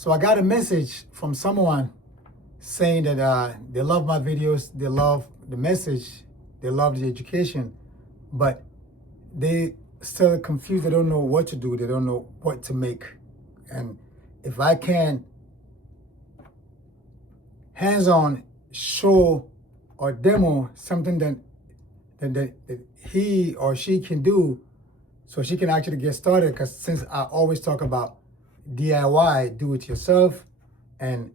So I got a message from someone saying that they love my videos, they love the message, they love the education, but they still confused. They don't know what to do. They don't know what to make. And if I can hands-on show or demo something that he or she can do, so she can actually get started, because since I always talk about DIY, do it yourself, and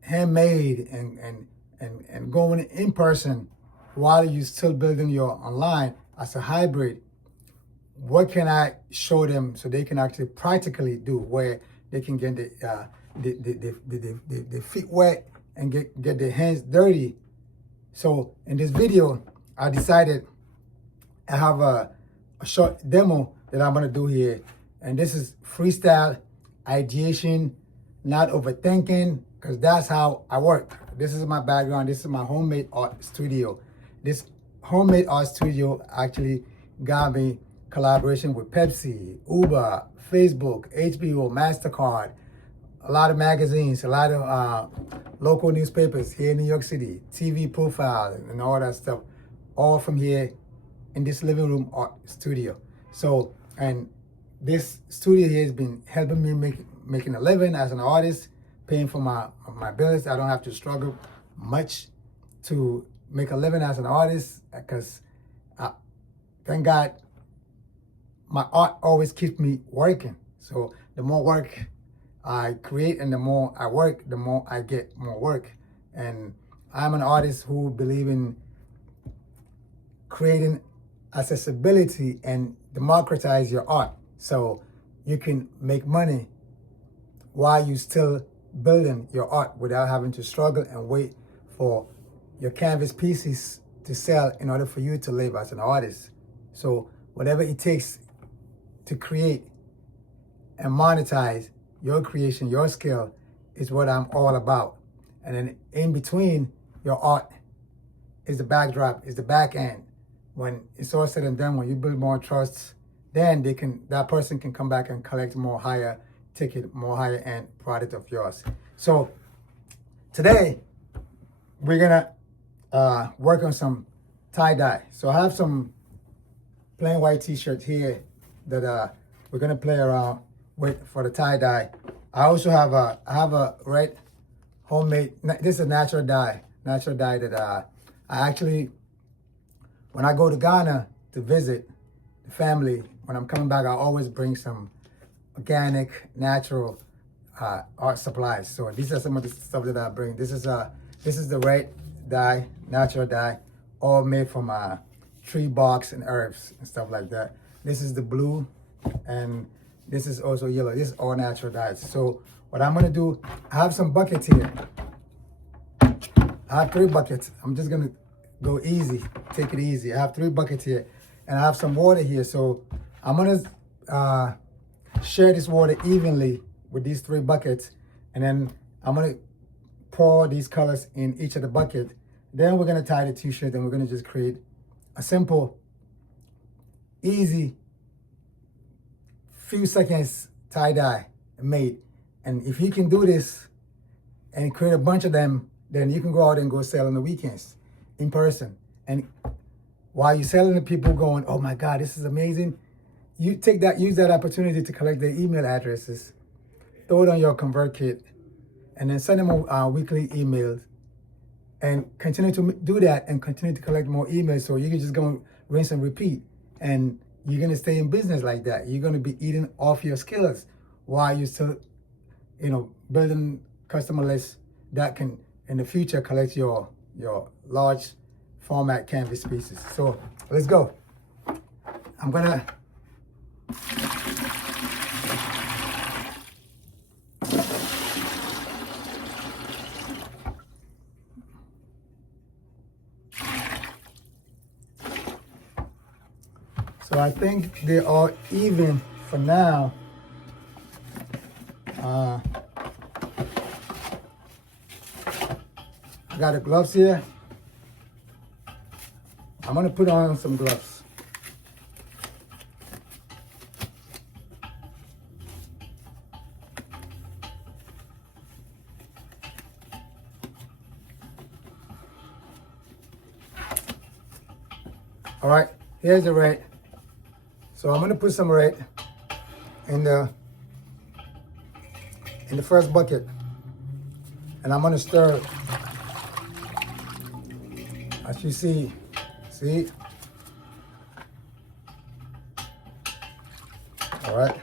handmade, and going in person while you're still building your online as a hybrid, what can I show them so they can actually practically do, where they can get the feet wet and get their hands dirty. So in this video, I decided I have a short demo that I'm gonna do here. And this is freestyle, ideation, not overthinking, because that's how I work. This is my background. This is my homemade art studio. This homemade art studio actually got me collaboration with Pepsi, Uber, Facebook, HBO, MasterCard, a lot of magazines, a lot of local newspapers here in New York City, TV profile, and all that stuff, all from here in this living room art studio. So, and this studio here has been helping me making a living as an artist, paying for my bills. I don't have to struggle much to make a living as an artist, because thank God my art always keeps me working. So the more work I create and the more I work, the more I get more work. And I'm an artist who believe in creating accessibility and democratize your art, so you can make money while you still building your art without having to struggle and wait for your canvas pieces to sell in order for you to live as an artist. So whatever it takes to create and monetize your creation, your skill, is what I'm all about. And then in between your art is the backdrop, is the back end. When it's all said and done, when you build more trust, then that person can come back and collect more higher ticket, more higher end product of yours. So today we're gonna work on some tie-dye. So I have some plain white t-shirts here that we're gonna play around with for the tie-dye. I also have a red homemade, this is a natural dye that I actually, when I go to Ghana to visit the family, when I'm coming back, I always bring some organic, natural art supplies. So these are some of the stuff that I bring. This is the red dye, natural dye, all made from tree barks and herbs and stuff like that. This is the blue, and this is also yellow. This is all natural dyes. So what I'm gonna do, I have some buckets here. I have 3 buckets. I'm just gonna go easy, take it easy. I have 3 buckets here, and I have some water here. So I'm gonna share this water evenly with these 3 buckets, and then I'm gonna pour these colors in each of the bucket. Then we're gonna tie the t-shirt, and we're gonna just create a simple, easy, few seconds tie-dye made. And if you can do this and create a bunch of them, then you can go out and go sell on the weekends in person. And while you're selling to people going, oh my God, this is amazing, you use that opportunity to collect their email addresses, throw it on your convert kit, and then send them weekly emails, and continue to do that and continue to collect more emails. So you can just go rinse and repeat, and you're gonna stay in business like that. You're gonna be eating off your skills while you're still, building customer lists that can in the future collect your large format canvas pieces. So let's go. I'm gonna so I think they are even for now. I got the gloves here. I'm gonna put on some gloves. All right, here's the red. So I'm gonna put some red in the first bucket, and I'm gonna stir it. As you see, all right.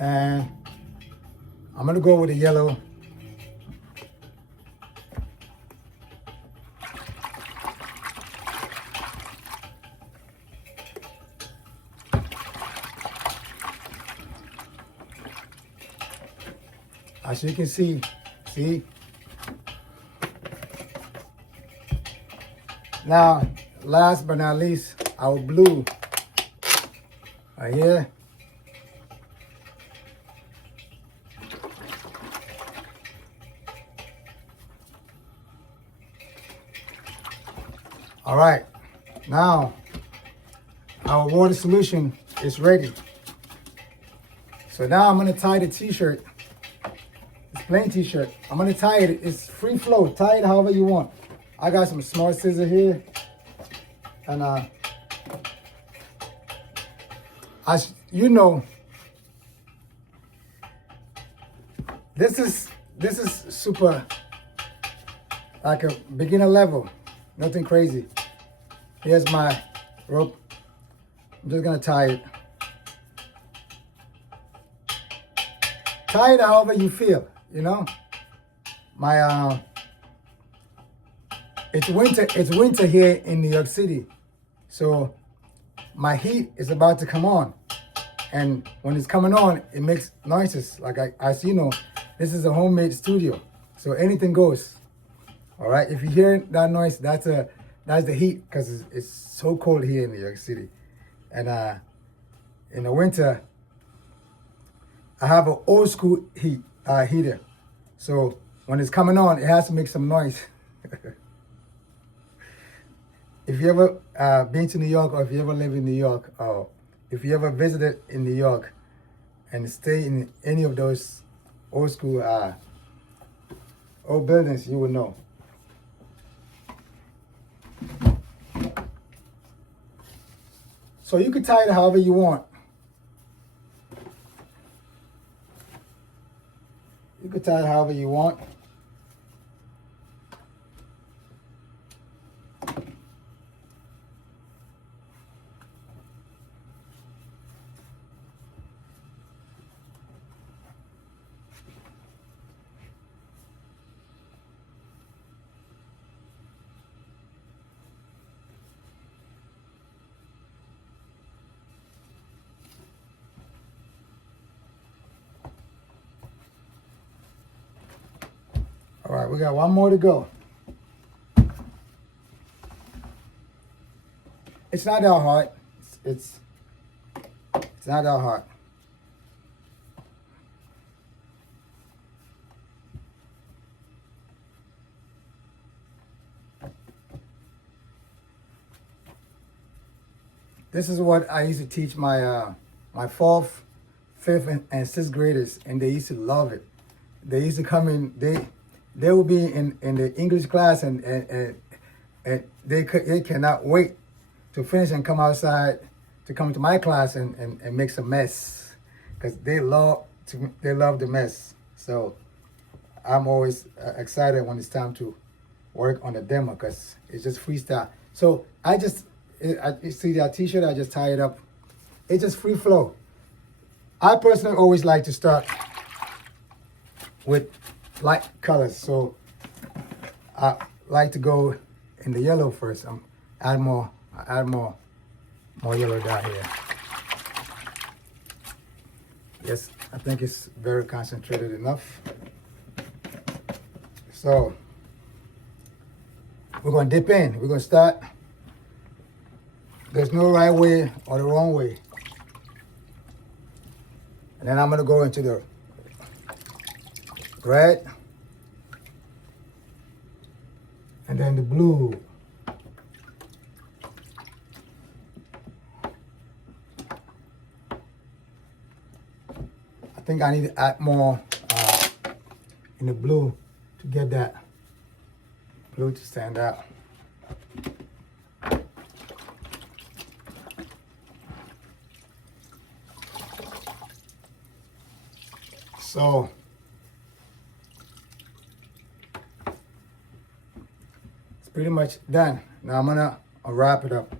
And I'm gonna go with the yellow. As you can see. Now, last but not least, our blue right here. All right, now our water solution is ready. So now I'm gonna tie the t-shirt. It's plain t-shirt. I'm gonna tie it, it's free flow. Tie it however you want. I got some small scissors here. And as you know, this is super, like a beginner level, nothing crazy. Here's my rope. I'm just gonna tie it. Tie it however you feel, you know. My it's winter here in New York City, so my heat is about to come on, and when it's coming on, it makes noises. Like as you know, this is a homemade studio, so anything goes. All right, if you hear that noise, that's the heat, because it's so cold here in New York City, and in the winter, I have an old school heater, so when it's coming on, it has to make some noise. If you ever been to New York, or if you ever live in New York, or if you ever visited in New York and stay in any of those old school old buildings, you will know. So you can tie it however you want. You can tie it however you want. All right, we got one more to go. It's not that hard. It's not that hard. This is what I used to teach my my 4th, 5th, and 6th graders, and they used to love it. They used to come in. They would be in the English class, and they cannot wait to finish and come outside to come to my class and make some mess, because they love the mess. So I'm always excited when it's time to work on the demo, because it's just freestyle. So you see that t-shirt, I just tie it up. It's just free flow. I personally always like to start with light colors, so I like to go in the yellow first. Add more yellow down here. Yes, I think it's very concentrated enough. So we're gonna dip in. We're gonna start. There's no right way or the wrong way. And then I'm gonna go into the red, and then the blue. I think I need to add more in the blue to get that glue to stand out. So it's pretty much done. Now I'm gonna wrap it up.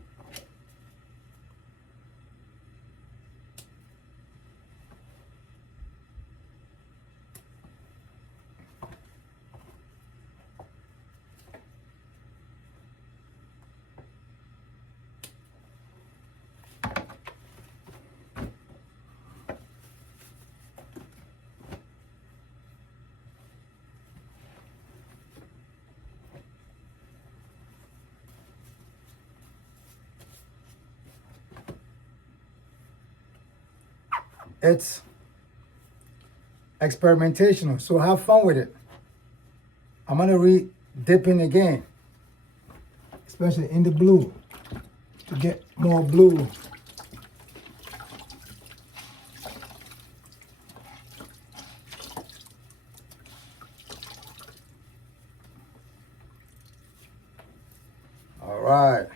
It's experimentational, so have fun with it. I'm gonna dip in again, especially in the blue, to get more blue. All right.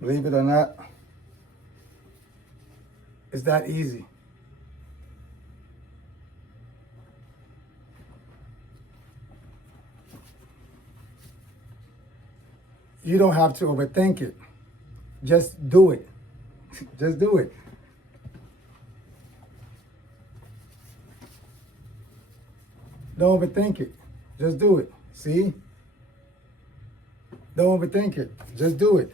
Believe it or not, it's that easy. You don't have to overthink it. Just do it. Just do it. Don't overthink it. Just do it. See? Don't overthink it. Just do it.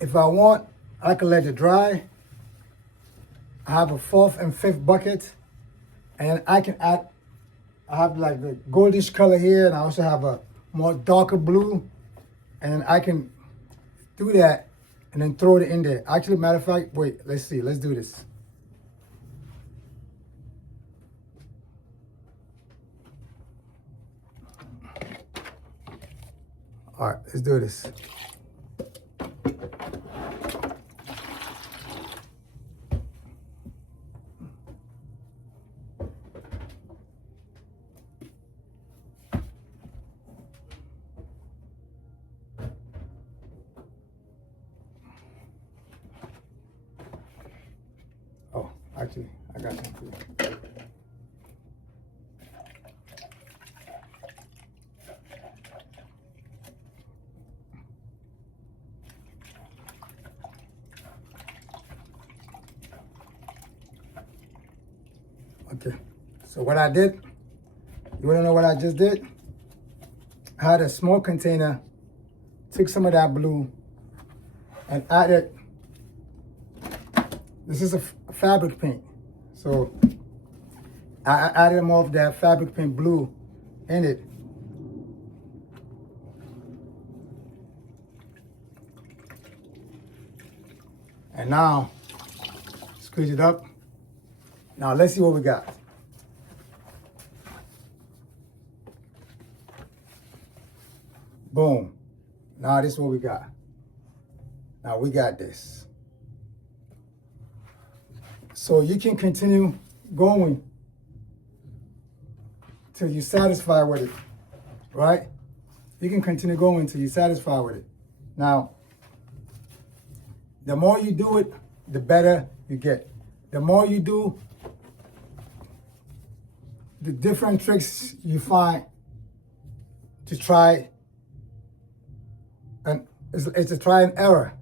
If I want, I can let it dry. I have a 4th and 5th bucket, and I can add, I have like the goldish color here, and I also have a more darker blue, and I can do that and then throw it in there. Actually, matter of fact, wait, let's see, let's do this. All right, let's do this. Oh, actually, I got some for you. Okay, so what I did, you wanna know what I just did? I had a small container, took some of that blue and added, this is a fabric paint. So I added more of that fabric paint blue in it. And now, squeeze it up. Now let's see what we got. Boom. Now this is what we got. Now we got this. So you can continue going till you're satisfied with it, right? You can continue going till you're satisfied with it. Now, the more you do it, the better you get. The more you do, the different tricks you find to try, and it's a try and error.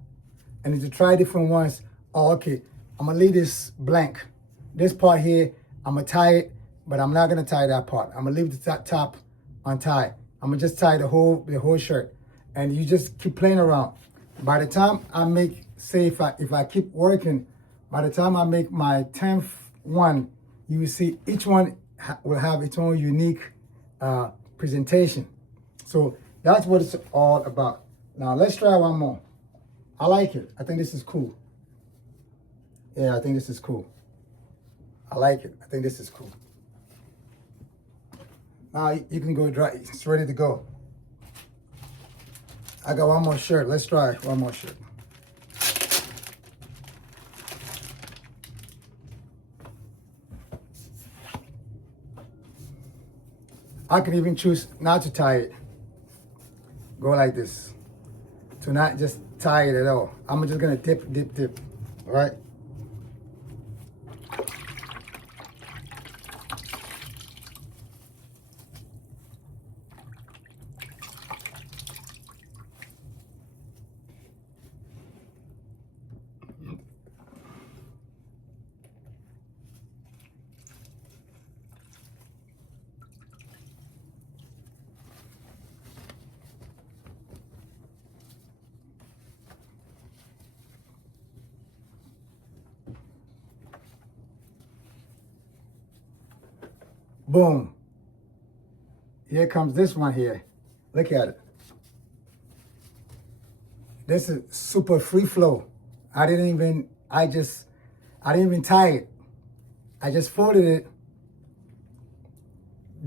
And if you try different ones, oh, okay, I'm gonna leave this blank. This part here, I'm gonna tie it, but I'm not gonna tie that part. I'm gonna leave the top untie. I'm gonna just tie the whole shirt, and you just keep playing around. By the time I make, say if I keep working, by the time I make my 10th one, you will see each one will have its own unique presentation. So that's what it's all about. Now let's try one more. I like it. I think this is cool. Yeah, I think this is cool. I like it. I think this is cool. Now you can go dry. It's ready to go. I got one more shirt. Let's try one more shirt. I can even choose not to tie it. Go like this. To not just tie it at all. I'm just gonna dip. All right? Boom. Here comes this one here. Look at it. This is super free flow. I didn't even tie it. I just folded it,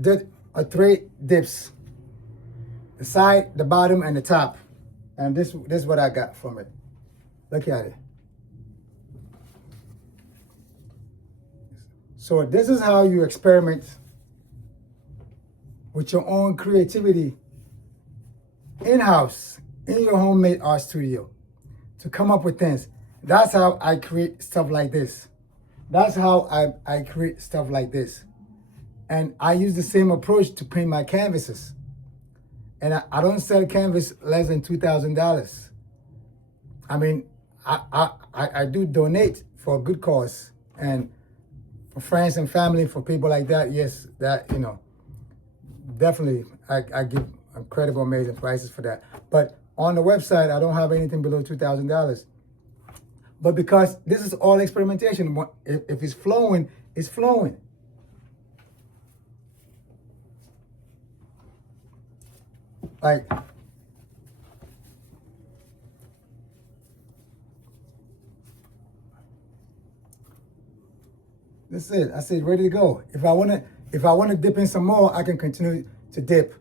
did a 3 dips. The side, the bottom, and the top. And this is what I got from it. Look at it. So this is how you experiment with your own creativity in-house, in your homemade art studio, to come up with things. That's how I create stuff like this. That's how I create stuff like this. And I use the same approach to paint my canvases. And I don't sell canvas less than $2,000. I mean, I do donate for a good cause, and for friends and family, for people like that, yes, that, you know, definitely I give incredible, amazing prices for that. But on the website, I don't have anything below $2,000. But because this is all experimentation, if it's flowing, it's flowing. Like, that's it. I said, ready to go. If I wanna dip in some more, I can continue to dip,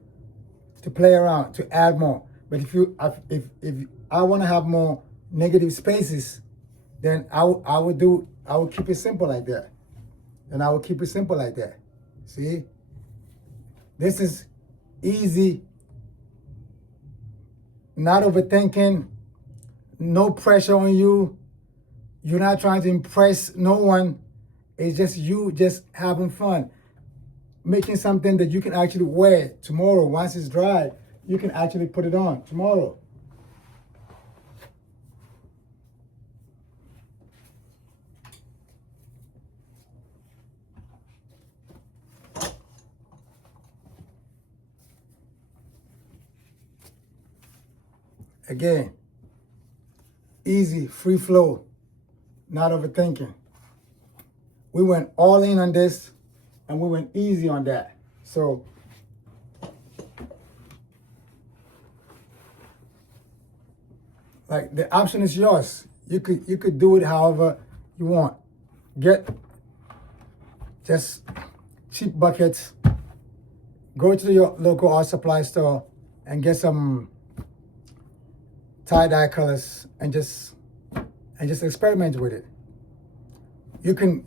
to play around, to add more. But if I wanna have more negative spaces, then I would keep it simple like that. And I would keep it simple like that. See? This is easy, not overthinking, no pressure on you. You're not trying to impress no one. It's just you just having fun. Making something that you can actually wear tomorrow. Once it's dry, you can actually put it on tomorrow. Again, easy, free flow, not overthinking. We went all in on this, and we went easy on that. So like, the option is yours. You could do it however you want. Get just cheap buckets. Go to your local art supply store and get some tie-dye colors and just experiment with it. You can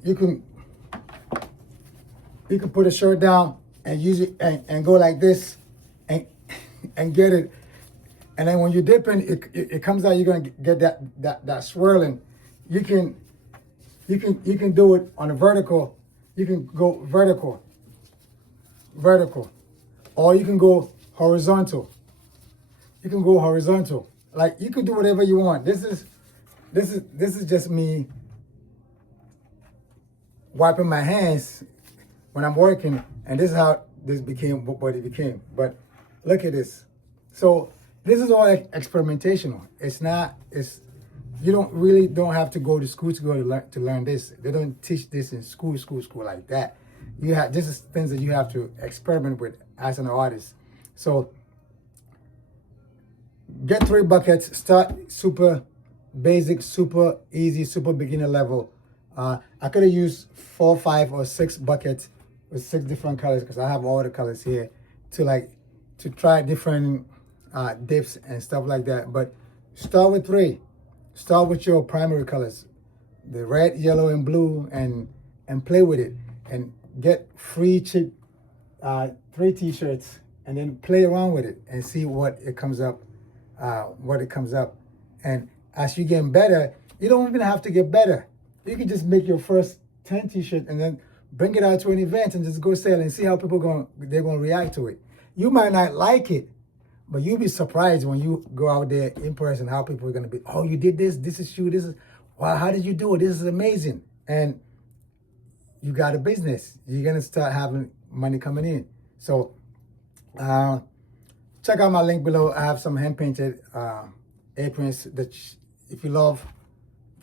put a shirt down and use it and go like this and get it. And then when you dip in, it comes out, you're gonna get that swirling. You can do it on a vertical. You can go vertical, or you can go horizontal. You can go horizontal. Like, you can do whatever you want. This is just me wiping my hands when I'm working, and this is how this became what it became. But look at this. So this is all experimentational. It's not. It's you don't have to go to school to learn this. They don't teach this in school like that. You have this is things that you have to experiment with as an artist. So get 3 buckets. Start super basic, super easy, super beginner level. I could have used 4, 5, or 6 buckets with 6 different colors because I have all the colors here to try different dips and stuff like that. But start with 3. Start with your primary colors, the red, yellow, and blue, and play with it. And get free cheap 3 t-shirts, and then play around with it and see what it comes up. And as you get better, you don't even have to get better. You can just make your first 10 t-shirts and then bring it out to an event and just go sell and see how they're gonna react to it. You might not like it, but you'll be surprised when you go out there in person how people are gonna be, oh, you did this, this is you, this is, wow, how did you do it? This is amazing. And you got a business. You're gonna start having money coming in. So check out my link below. I have some hand painted aprons that if you love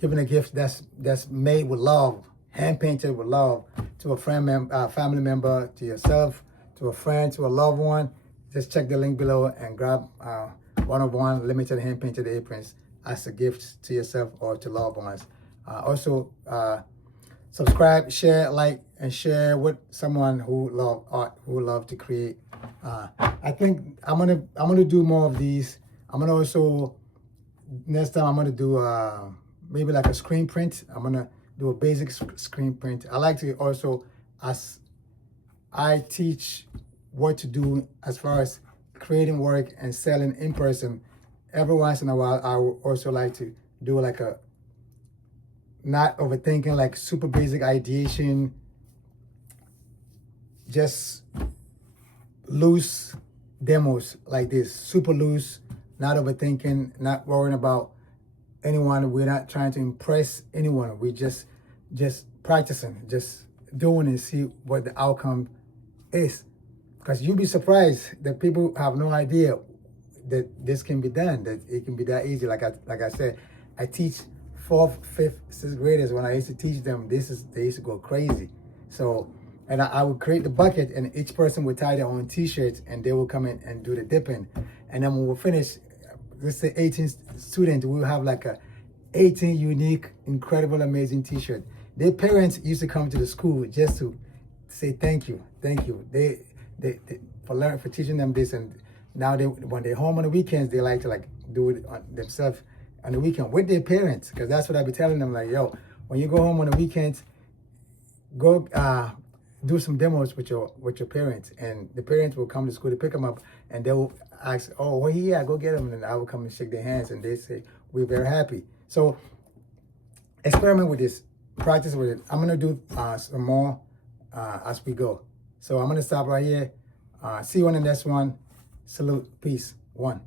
giving a gift that's made with love, hand painted with love, to a family member, to yourself, to a friend, to a loved one, just check the link below and grab one of one limited hand painted aprons as a gift to yourself or to loved ones. Also, subscribe, share, like, and share with someone who love art, who love to create. I think I'm gonna do more of these. I'm gonna also next time I'm gonna do maybe like a screen print. I'm gonna do a basic screen print. I like to also, as I teach what to do as far as creating work and selling in person, every once in a while I would also like to do like a not overthinking, like super basic ideation, just loose demos like this, super loose, not overthinking, not worrying about anyone. We're not trying to impress anyone. We just practicing, just doing and see what the outcome is. Because you'll be surprised that people have no idea that this can be done, that it can be that easy. Like I said, I teach 4th, 5th, 6th graders. When I used to teach them, they used to go crazy. So, and I would create the bucket, and each person would tie their own t-shirts, and they will come in and do the dipping. And then when we finish, let's say 18 students, we'll have like a 18 unique, incredible, amazing t-shirt. Their parents used to come to the school just to say thank you. They for teaching them this, and now when they're home on the weekends, they like to do it on themselves on the weekend with their parents, because that's what I be telling them, like, yo, when you go home on the weekends, go do some demos with your parents, and the parents will come to school to pick them up, and they will ask, oh, where he at? Go get him. And I will come and shake their hands, and they say, we're very happy. So experiment with this, practice with it. I'm gonna do some more as we go. So I'm gonna stop right here. See you on the next one. Salute, peace, 1.